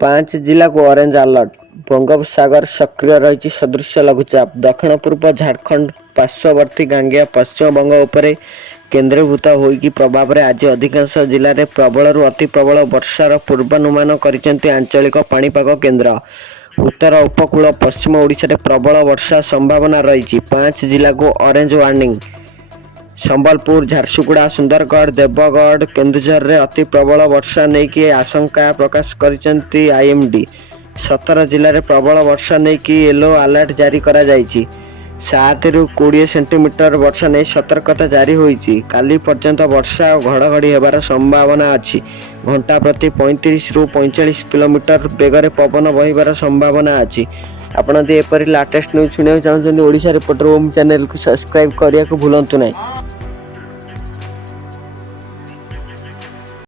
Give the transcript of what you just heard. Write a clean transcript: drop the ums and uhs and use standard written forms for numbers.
पांच जिला को ऑरेंज अलर्ट। बंगोपसागर सक्रिय रही सदृश लघुचाप। दक्षिण पूर्व झारखंड पार्श्ववर्ती गांगेय पश्चिम बंग उपरे केन्द्रीभूत होइकी प्रभाव में आज अधिकांश जिले में प्रबल अति प्रबल वर्षार पूर्वानुमान करिसेंति आंचलिक पाणीपाग केन्द्र। उत्तर उपकूल पश्चिम ओडिशा रे प्रबल वर्षा संभावना रही। पांच जिला को ऑरेंज वार्निंग। संबलपुर, झारसुगुड़ा, सुंदरगढ़, देवगढ़, केन्दुझर रे अति प्रबल वर्षा नहीं कि आशंका प्रकाश करिसेंति आईएमडी। 17 जिले में प्रबल वर्षा नहीं कि येलो अलर्ट जारी करा जायछि। 7 रु 20 सेंटीमीटर वर्षा नहीं सतर्कता जारी होईछि। काली पर्यंत वर्षा और घड़घड़ी हेबार संभावना अछि। घंटा प्रति 35 रु 45 किलोमीटर बेगर पवन बहिबार संभावना अछि। आपण यदि एपरि लेटेस्ट न्यूज सुनिବାକୁ चाहते ओडिशा रिपोर्टर ओम चैनल को सब्सक्राइब करने को भूलु नहीं।